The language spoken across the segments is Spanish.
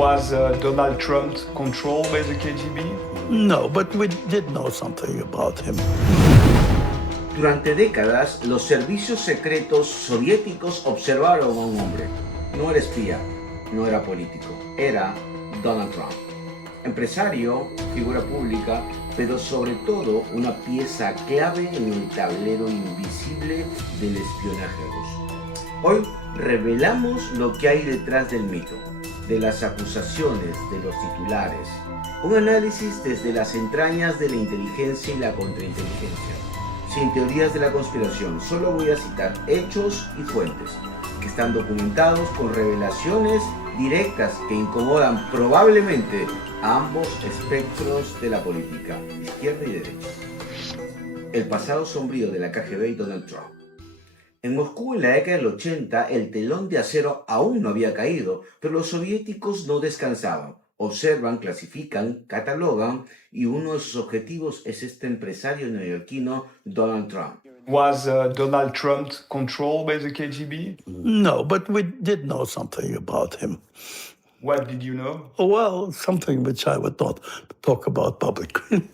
Was Donald Trump controlled by the KGB? No, but we did know something about him. Durante décadas, los servicios secretos soviéticos observaron a un hombre. No era espía, no era político, era Donald Trump. Empresario, figura pública, pero sobre todo una pieza clave en el tablero invisible del espionaje ruso. Hoy revelamos lo que hay detrás del mito, de las acusaciones, de los titulares. Un análisis desde las entrañas de la inteligencia y la contrainteligencia. Sin teorías de la conspiración, solo voy a citar hechos y fuentes que están documentados con revelaciones directas que incomodan probablemente a ambos espectros de la política, izquierda y derecha. El pasado sombrío de la KGB y Donald Trump. En Moscú, en la década del 80, el telón de acero aún no había caído, pero los soviéticos no descansaban. Observan, clasifican, catalogan, y uno de sus objetivos es este empresario neoyorquino Donald Trump. Was Donald Trump controlled by the KGB? No, but we did know something about him. What did you know? Well, something which I would not talk about publicly.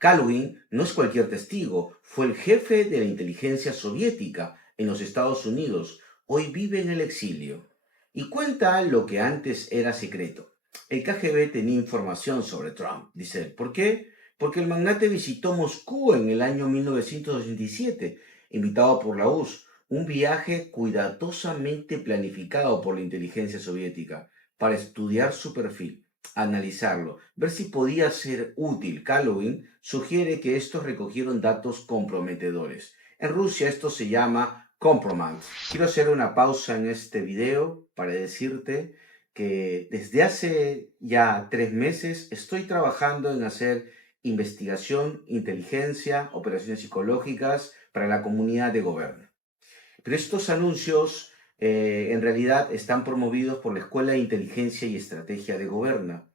Kalugin no es cualquier testigo, fue el jefe de la inteligencia soviética en los Estados Unidos. Hoy vive en el exilio y cuenta lo que antes era secreto. El KGB tenía información sobre Trump, dice él. ¿Por qué? Porque el magnate visitó Moscú en el año 1987, invitado por la URSS, un viaje cuidadosamente planificado por la inteligencia soviética para estudiar su perfil, analizarlo, ver si podía ser útil. Kalugin sugiere que estos recogieron datos comprometedores. En Rusia esto se llama compromat. Quiero hacer una pausa en este video para decirte que desde hace ya 3 meses estoy trabajando en hacer investigación, inteligencia, operaciones psicológicas para la comunidad de Goberna. Pero estos anuncios en realidad están promovidos por la Escuela de Inteligencia y Estrategia de Goberna.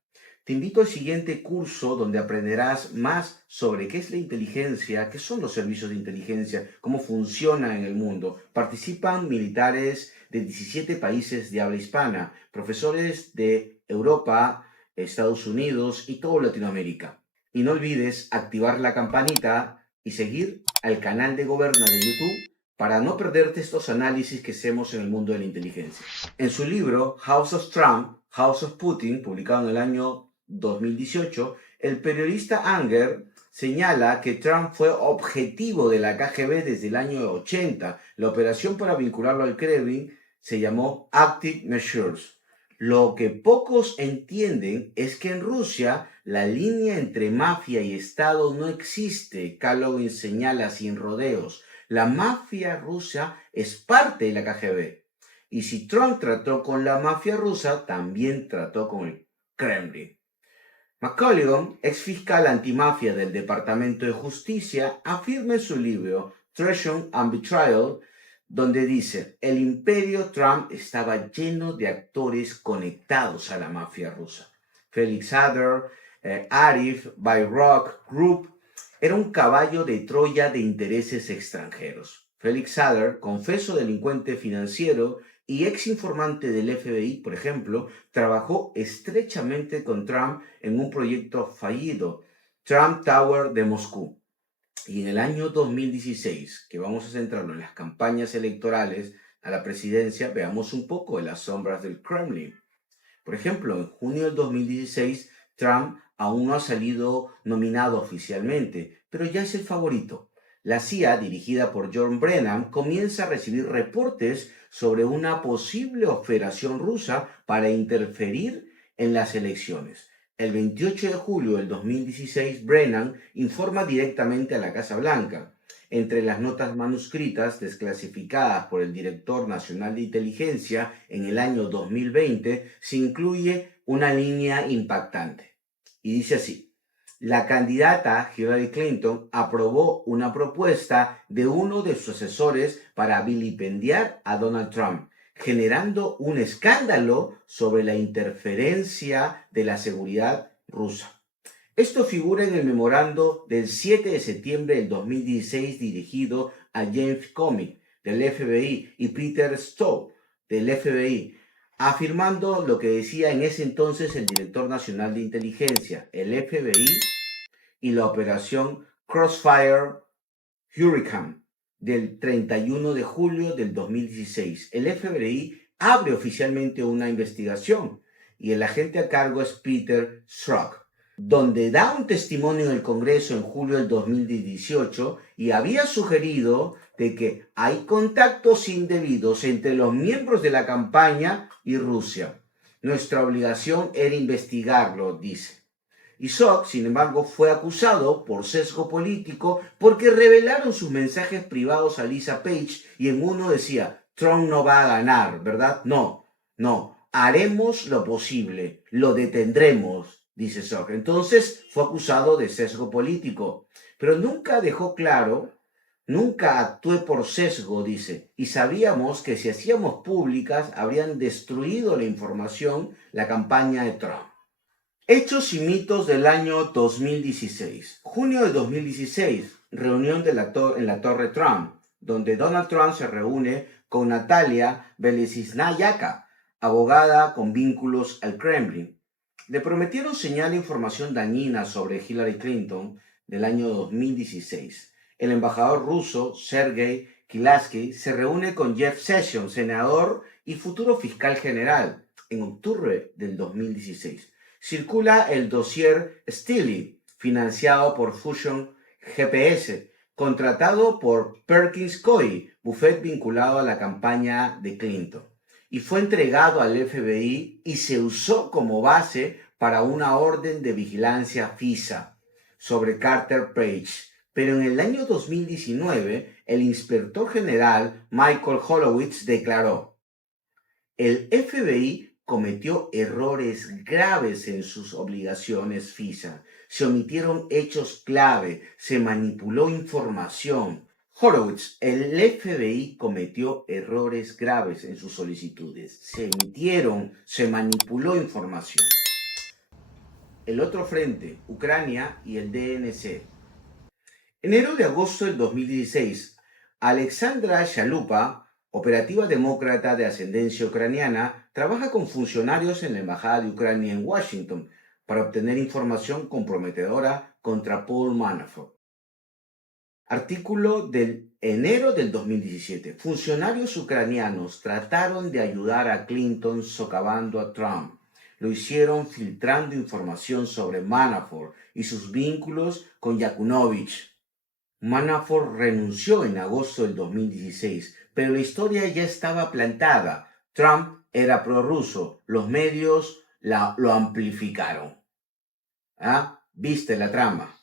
Te invito al siguiente curso donde aprenderás más sobre qué es la inteligencia, qué son los servicios de inteligencia, cómo funcionan en el mundo. Participan militares de 17 países de habla hispana, profesores de Europa, Estados Unidos y toda Latinoamérica. Y no olvides activar la campanita y seguir al canal de Goberna de YouTube para no perderte estos análisis que hacemos en el mundo de la inteligencia. En su libro House of Trump, House of Putin, publicado en el año 2018, el periodista Anger señala que Trump fue objetivo de la KGB desde el año 80. La operación para vincularlo al Kremlin se llamó Active Measures. Lo que pocos entienden es que en Rusia la línea entre mafia y Estado no existe. Kalugin señala sin rodeos. La mafia rusa es parte de la KGB. Y si Trump trató con la mafia rusa, también trató con el Kremlin. McColligan, ex fiscal antimafia del Departamento de Justicia, afirma en su libro Treason and Betrayal, donde dice: el imperio Trump estaba lleno de actores conectados a la mafia rusa. Felix Sater, Arif, Bayrock Group, era un caballo de Troya de intereses extranjeros. Felix Sater, confeso delincuente financiero y ex informante del FBI, por ejemplo, trabajó estrechamente con Trump en un proyecto fallido, Trump Tower de Moscú. Y en el año 2016, que vamos a centrarnos en las campañas electorales a la presidencia, veamos un poco de las sombras del Kremlin. Por ejemplo, en junio del 2016, Trump aún no ha salido nominado oficialmente, pero ya es el favorito. La CIA, dirigida por John Brennan, comienza a recibir reportes sobre una posible operación rusa para interferir en las elecciones. El 28 de julio del 2016, Brennan informa directamente a la Casa Blanca. Entre las notas manuscritas desclasificadas por el Director Nacional de Inteligencia en el año 2020, se incluye una línea impactante. Y dice así: la candidata Hillary Clinton aprobó una propuesta de uno de sus asesores para vilipendiar a Donald Trump, generando un escándalo sobre la interferencia de la seguridad rusa. Esto figura en el memorando del 7 de septiembre del 2016 dirigido a James Comey del FBI y Peter Stowe del FBI, afirmando lo que decía en ese entonces el director nacional de inteligencia, el FBI, y la operación Crossfire Hurricane del 31 de julio del 2016. El FBI abre oficialmente una investigación y el agente a cargo es Peter Strzok, donde da un testimonio en el Congreso en julio del 2018 y había sugerido de que hay contactos indebidos entre los miembros de la campaña y Rusia. Nuestra obligación era investigarlo, dice. Y Strzok, sin embargo, fue acusado por sesgo político porque revelaron sus mensajes privados a Lisa Page y en uno decía, Trump no va a ganar, ¿verdad? No, haremos lo posible, lo detendremos, dice Strzok. Entonces fue acusado de sesgo político, pero nunca dejó claro, nunca actué por sesgo, dice, y sabíamos que si hacíamos públicas habrían destruido la información, la campaña de Trump. Hechos y mitos del año 2016. Junio de 2016, reunión en la Torre Trump, donde Donald Trump se reúne con Natalia Belesisnayaka, abogada con vínculos al Kremlin. Le prometieron señalar información dañina sobre Hillary Clinton del año 2016. El embajador ruso, Sergei Kilasky, se reúne con Jeff Sessions, senador y futuro fiscal general, en octubre del 2016. Circula el dossier Steele, financiado por Fusion GPS, contratado por Perkins Coie, buffet vinculado a la campaña de Clinton, y fue entregado al FBI y se usó como base para una orden de vigilancia FISA sobre Carter Page. Pero en el año 2019, el inspector general Michael Holowitz declaró: el FBI cometió errores graves en sus obligaciones FISA. Se omitieron hechos clave, se manipuló información. Horowitz, el FBI cometió errores graves en sus solicitudes. Se manipuló información. El otro frente, Ucrania y el DNC. Enero de agosto del 2016, Alexandra Chalupa, operativa demócrata de ascendencia ucraniana, trabaja con funcionarios en la Embajada de Ucrania en Washington para obtener información comprometedora contra Paul Manafort. Artículo del enero del 2017. Funcionarios ucranianos trataron de ayudar a Clinton socavando a Trump. Lo hicieron filtrando información sobre Manafort y sus vínculos con Yanukovych. Manafort renunció en agosto del 2016, pero la historia ya estaba plantada. Trump era prorruso. Los medios lo amplificaron. ¿Viste la trama?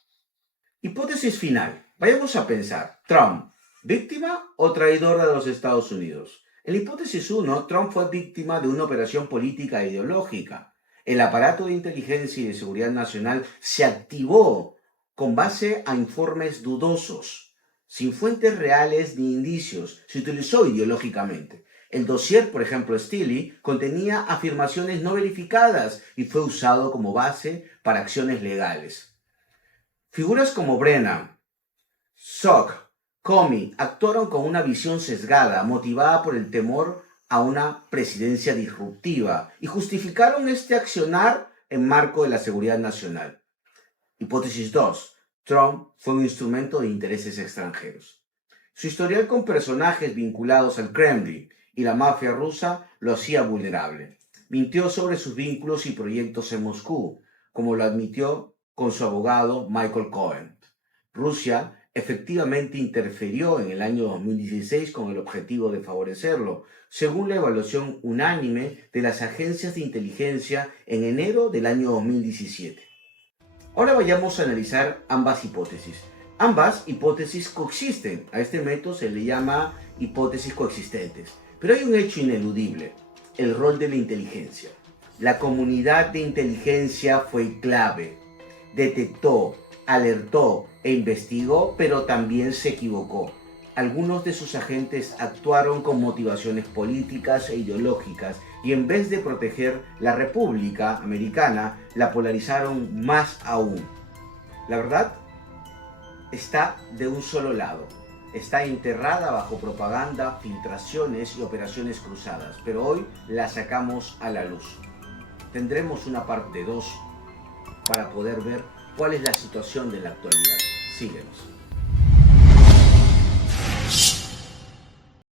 Hipótesis final. Vayamos a pensar. Trump, ¿víctima o traidor de los Estados Unidos? En la hipótesis 1, Trump fue víctima de una operación política e ideológica. El aparato de inteligencia y de seguridad nacional se activó con base a informes dudosos, sin fuentes reales ni indicios. Se utilizó ideológicamente. El dossier, por ejemplo, Steele, contenía afirmaciones no verificadas y fue usado como base para acciones legales. Figuras como Brennan, Strzok, Comey actuaron con una visión sesgada, motivada por el temor a una presidencia disruptiva, y justificaron este accionar en marco de la seguridad nacional. Hipótesis 2. Trump fue un instrumento de intereses extranjeros. Su historial con personajes vinculados al Kremlin y la mafia rusa lo hacía vulnerable. Mintió sobre sus vínculos y proyectos en Moscú, como lo admitió con su abogado Michael Cohen. Rusia efectivamente interfirió en el año 2016 con el objetivo de favorecerlo, según la evaluación unánime de las agencias de inteligencia en enero del año 2017. Ahora vayamos a analizar ambas hipótesis. Ambas hipótesis coexisten. A este método se le llama hipótesis coexistentes. Pero hay un hecho ineludible: el rol de la inteligencia. La comunidad de inteligencia fue clave. Detectó, alertó e investigó, pero también se equivocó. Algunos de sus agentes actuaron con motivaciones políticas e ideológicas y en vez de proteger la República Americana, la polarizaron más aún. La verdad está de un solo lado. está enterrada bajo propaganda, filtraciones y operaciones cruzadas, pero hoy la sacamos a la luz. Tendremos una parte 2 para poder ver cuál es la situación de la actualidad. Síguenos.